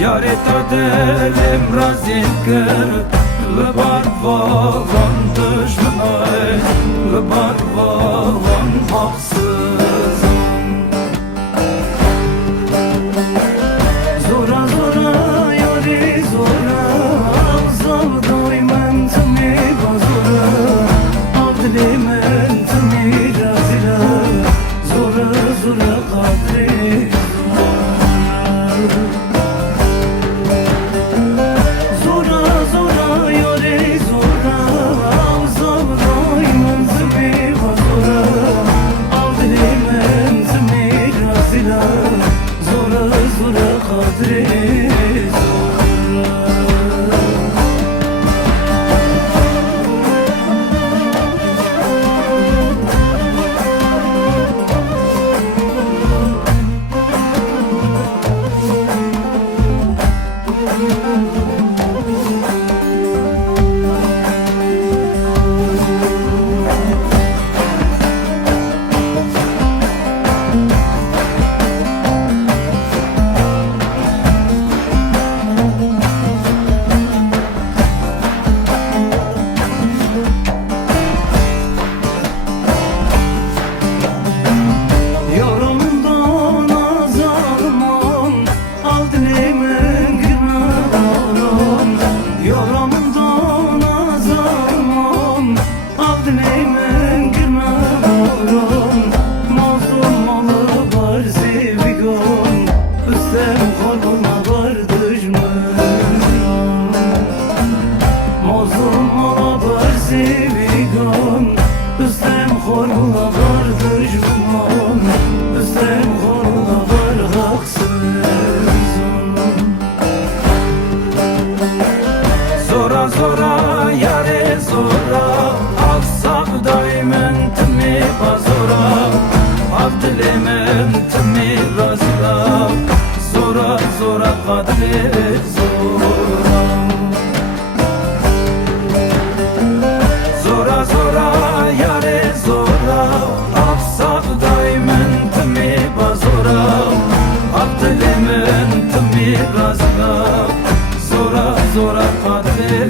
یاری تو دلم رازی کرد لبار واقعا دشمنای لبار واقعا haksızım Zora zora yari zora Zavdoy men tumi bazora Avdili men tumi razila Zora zora kadri Üstem horla var düşman Üstem horla var haksızım Zora zora yare zora Aksak daimen timi bazora Abdilemen timi razila Zora zora kadri zora Zora zora yare zora Afsak daimen timi bazora Abdilemen timi razila Zora zora kadri